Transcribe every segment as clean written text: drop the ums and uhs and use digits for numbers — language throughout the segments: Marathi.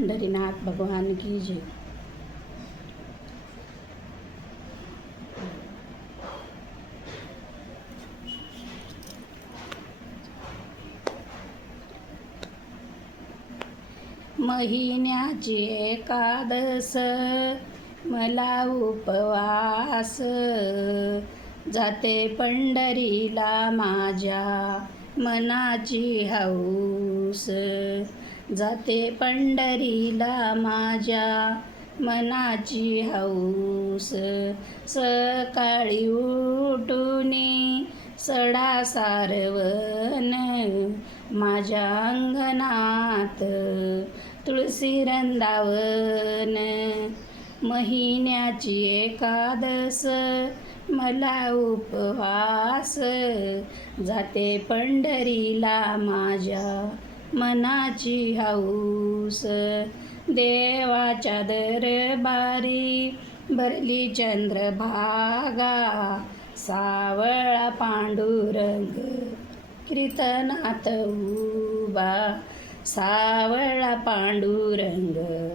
पंढरीनाथ भगवान की जय. महिन्याची एकादस मला उपवास, जाते पंढरीला माझ्या मनाची हौस. जाते पंढरीला माझ्या मनाची हौस. सकाळी उठूनी सडा सारवण, माझ्या अंगणात तुळशी वृंदावन. महिन्याची एकादस मला उपवास, जाते पंढरीला माझ्या मनाची हौस. देवाच्या दरबारी भरली चंद्रभागा, सावळा पांडुरंग कीर्तनात उभा. सावळा पांडुरंग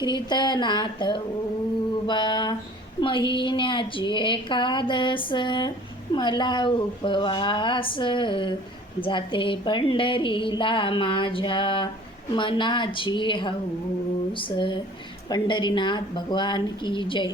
कीर्तनात उभा. महिन्याची एकादस मला उपवास, जाते पंढरीला माझ्या मनाची हौस. पंढरीनाथ भगवान की जय.